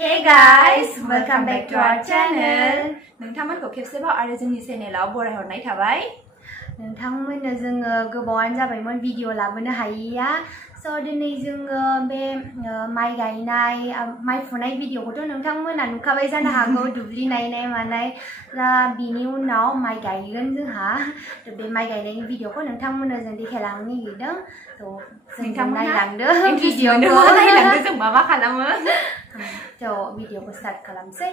Hey guys, welcome back to our channel. नोंथांमोनखौ खेबसेबाव आरो जोंनि चेनेलाव बरायहरनाय थाबाय। नोंथांमोननो जोङो गोबावानो जाबायमोन भिडिअ लाबोनो हायैया। स' दिनै जोङो बे माइ गायनाय माइ फुनाय भिडिअखौथ' नोंथांमोना नुखाबाय जानो हागौ दुब्लि नायनाय मानाय। दा बिनि उनाव माइ गायगोन जोंहा। बे माइ गायनायनि भिडिअखौ नोंथांमोननो जों देखायलांनो नागिरदों। थ' जों नायलांदो भिडिअखौ नायलांदो जों मा खालामो। थ' भिडिअखौ स्टार्ट खालामसै।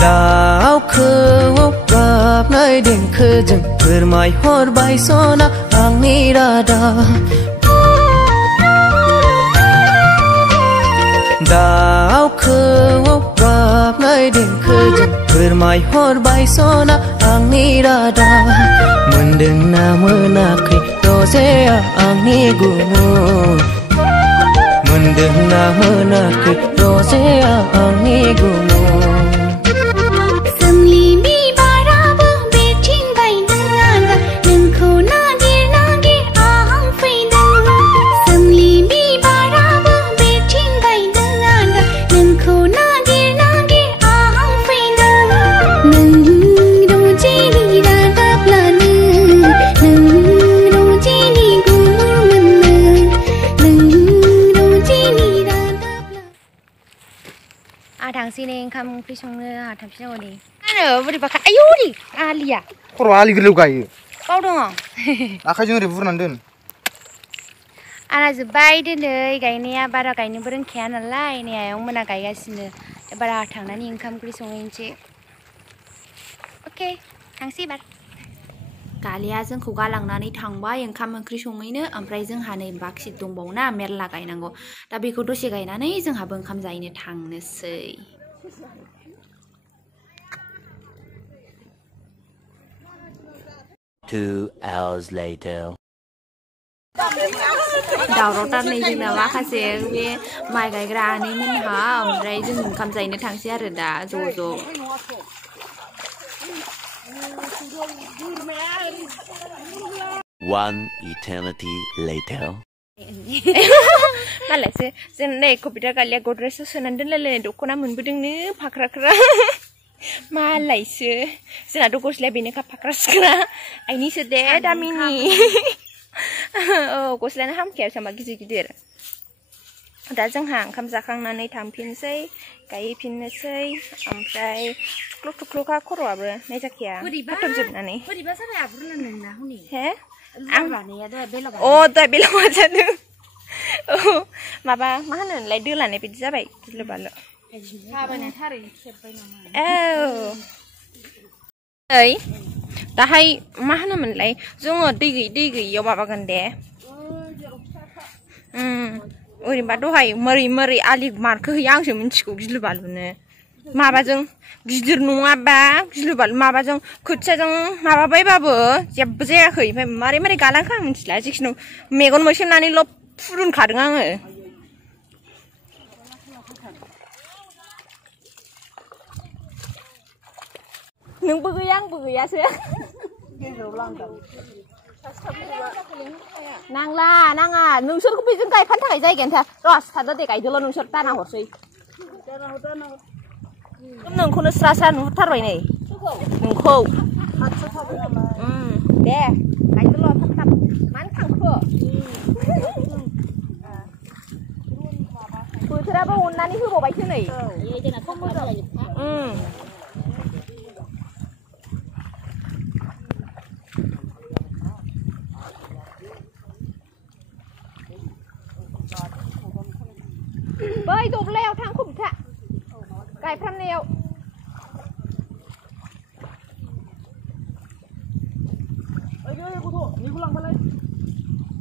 दाउखौआव गाबनाय देंखोजों फोरमायहरबाय सना आंनि रादाब। दाउखौआव गाबनाय देंखोजों फोरमायहरबाय सना आंनि रादाब। मोनदोंना मोनाखै रजेया आंनि गुमुर, मोनदोंना मोनाखै रजेया आंनि गुमुर। थांसैने ओंखाम ओंख्रि संनो थांफिनांगौ दे। बोरैबा आयौ दे आलिया खर' आलि गोलाव गायो बावदों आखाइजों ओरै बुरनानै दोन। आंना जोब्बाय दिनै गायनाया, बारा गायनोबो रोंखाया नालाय। नै आयं मोना गायगासिनो। बारा थांनानै ओंखाम ओंख्रि संहैनोसै। अके थांसै एबार। गालिया जोंखौ गालांनानै थांबाय ओंखाम ओंख्रि संहैनो। ओमफ्राय जोंहा नै बाखि दंबावोना मेरला गायनांगौ। दा बेखौ दसे गायनानै जोंहाबो ओंखाम जाहैनो थांनोसै। Two hours later. दावरावथार नै जोंना माखासे बे माइ गायग्रा आनैमोनहा। ओमफ्राय जों ओंखाम जाहैनो थांसै आरो दा ज' ज'। One eternity later. मालायसो जों नै कम्पिउटार गालिया गद्रेजआव सोनानै दोनलायलायनाय दख'ना मोनबोदोंनो फाख्रा मालायसो। जोंनाथ' गस्लाया बेनोखा फाख्रा सिख्रा। आइनिसो दे दामिनि। औ गस्लायानो हामखाया सामा गिदिर गिदिर। दा जोंहा ओंखाम जाखांनानै थांफिनसै गायहैफिननोसै। ओमफ्राय थुख्ल' थुख्ल'खा खर'आबो नायजाखाया खाथबजोबनानै। हे आं दहाय बेलावा जादों। औ माबा मा होनोलाय दोलानाय बायदि जाबाय गिलु बालु। औ ओइ दाहाय मा होनोमोनलाय जोङो दै गैयियाव माबागोन दे। ओरैनोबा दहाय मोरै आलि मारखो हैया आंसो मिथिगौ गिलु बालुनो। माबाजों गिदिर नङाबा गिलु बालु माबाजों खोथियाजों माबाबायबाबो जेबो जायाखै। ओमफ्राय मारै गालांखो आं मिथिला। जिखुनु मेगन मोसेबनानैल' फुरुनखादों आङो। नोंबो गैया आंबो गैयासो। नांला नाङा नोंसोरखौ बेजों गायफानो थाखाय जायगायानो था। र' सारदो दे गायदोल' नोंसोर दाना हरसै। नोंखौनो स्रा स्रा नुहुरथारबाय नै नोंखौ। दे गायदोल' थाब थाब। मानो थांखो? बोथोराबो अननानै होबावबायसो नै। बै दब्लायाव थां खबिथा गायफ्रामनायाव गथ' निखौ लांफालाय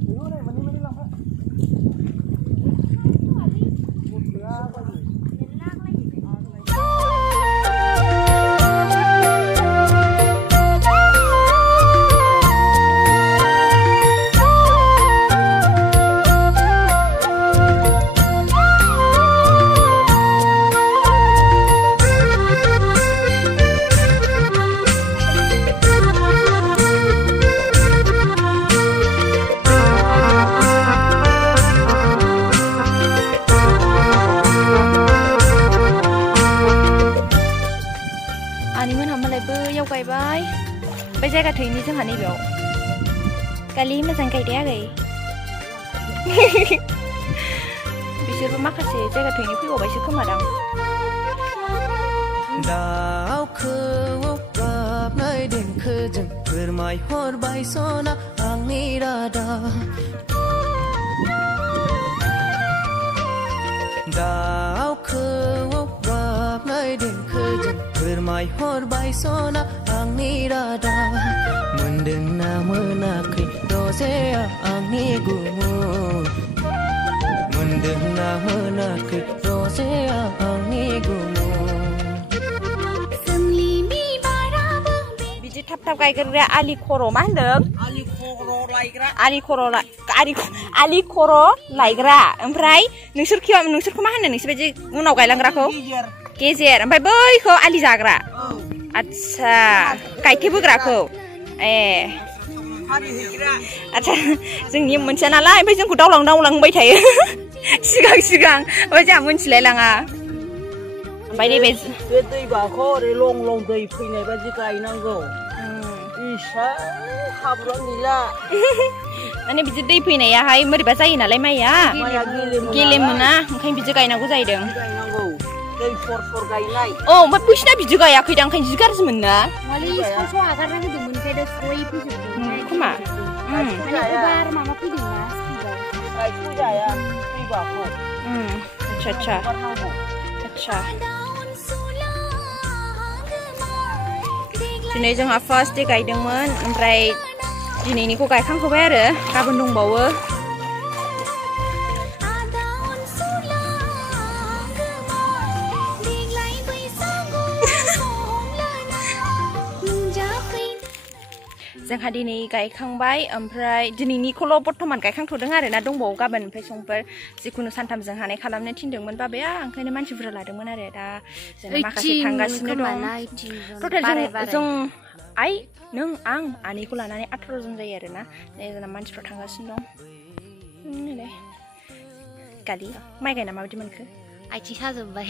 बेखौ नै मोननै लांफा गायबाय ओमफ्राय जायगा थैनि जोंहा नैबेयाव गालि मोजां गायदे आगै बिसोरबो माखासे जायगा थैनि फैबावबायसो खोमादां दाउ खौवौ गाबनाय देंखोजों फोरमायहरबाय सना आंनि रादा दाउ खौवौ गाबनाय देंखोजों फोरमायहरबाय सना आंनि रादा मोनदोंना मोनाखै रजेया आंनि गुमुर मोनदोंना मोनाखै रजेया आंनि गुमुर बिदि थाब थाब गायग्रा आलि खर' मा होनदों आलि खर' लायग्रा ओमफ्राय नोंसोरखौ मा होनो नोंसोरबायदि उनाव गायलांग्राखौ गेजेर ओमफ्राय बैखौ आलि जाग्रा आच्छा गायथेबोग्राखौ ए आच्छा जोंनि मोनथिया नालाय ओमफ्राय जोंखौ दावलां होनबाय थायो सिगां ओमफ्राय जोंहा मोनथिलाय लाङा ओमफ्राय नैबे दैबाखौ ओरै लं दै फैनाय बायदि गायनांगौ इसा हाब्रुआ गैला माने बिदि दै फैनायाहाय बोरैबा जायो नालाय माइया गेलेमोना ओंखायनो बिदि गायनांगौ जाहैदों दै फर गायनाय औ ओमफ्राय बैसिना बिदि गायाखैदां ओंखायनो जि गाज्रिमोन ना आगारना होदोंमोन ओमफ्राय दा सय फैजोबदों खोमा बार माबा फैदोंना गायथ'जाया दैबाखौ आच्छा दिनै जोंहा फार्स्ट डे गायदोंमोन ओमफ्राय दिनैनिखौ गायखांथ'बाय आरो गाबोन दंबावो जोंहा दिनै गायखांबाय ओमफ्राय दिनैनिखौल' बर्थमान गायखांथ'दों आरो ना दंबावो गाबोन ओमफ्राय समफोर जिखुनु सानथामजों हानाय खालामनो थिनदोंमोन बाबाया ओंखायनो मानसिफोरा लादोंमोन आरो दा जों माखासे थांगासिनो दं टटेल जों आइ नों आं आनैखौ लानानै 18 जन जायो आरो ना जोंना मानसिफ्रा थांगासिनो दं गालि माइ गायना माबायदि मोनखो आथिं साजोब्बाय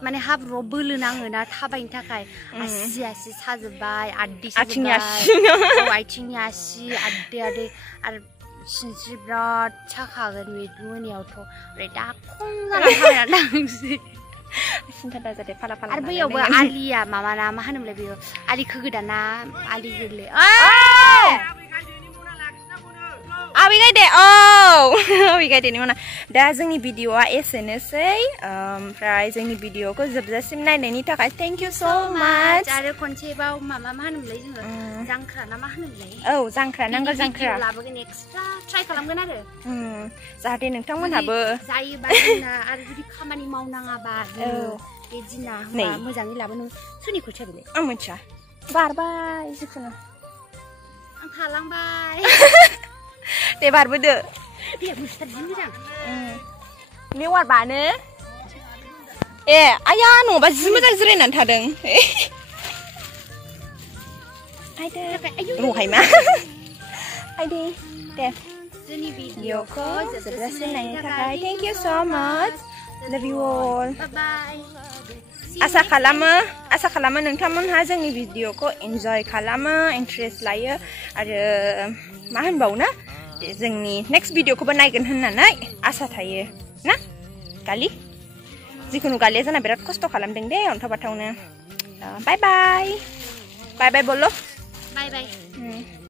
माने हाब्रुआव बोलो नाङोना थाबायनो थाखाय आसि साजोब्बाय आद्दै आथिंनि आसि आद्दै आरो सिनस्रि बिराद साखागोन बे मोनायावथ' ओमफ्राय दा खम जानानै थाबायना थांसै सिन्था दाजादे फाला आरो बैयावबो आलिया माबाना मा होनोमोनलाय बेयो आलि खोगोदाना आलि गोरलै आबै गायदे औ आबै गायदेनि उनाव दा जोंनि भिडिअआ एसेनोसै ओमफ्राय जोंनि भिडिअखौ जोबजासिम नायनायनि थाखाय थेंक इउ सो माच आरो खनसेबाव माबा मा होनोमोनलाय जोङो जांख्रा ना मा होनोमोनलाय औ जांख्रा नांगोल जांख्रा लाबोगोन एक्सट्रा ट्राइ खालामगोन आरो जाहाथे नोंथांमोनहाबो जायोबा जोंना आरो जुदि खामानि मावनाङाबा बे दिना मोजाङै लाबोनो सोरनि खोथिया बेलाय आं मिथिया बारबाय जिखुनु आं थालांबाय दे बारबोदो दे बुस्थु मोजां लेवार बानो ए आया नङाबा जि मोजां जिरायनानै थादों रहाय मा आइदे दे जोंनि भिडिअखौ जोबजासिम नायनो थाखाय थेंक इउ सो माच लाभ इउ अल बाय आसा खालामो नोंथांमोनहा जोंनि भिडिअखौ एन्जय खालामो इन्ट्रेस्ट लायो आरो मा होनबावनो जोंनि नेक्स्ट भिडिअखौबो नायगोन होननानै आसा थायो ना गालि जिखुनु गालिया जोंना बिराद खस्थ' खालामदों दे अन्थाव बाथावनो बाय बाय बोलो बाय